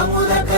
i'm Vamos da go.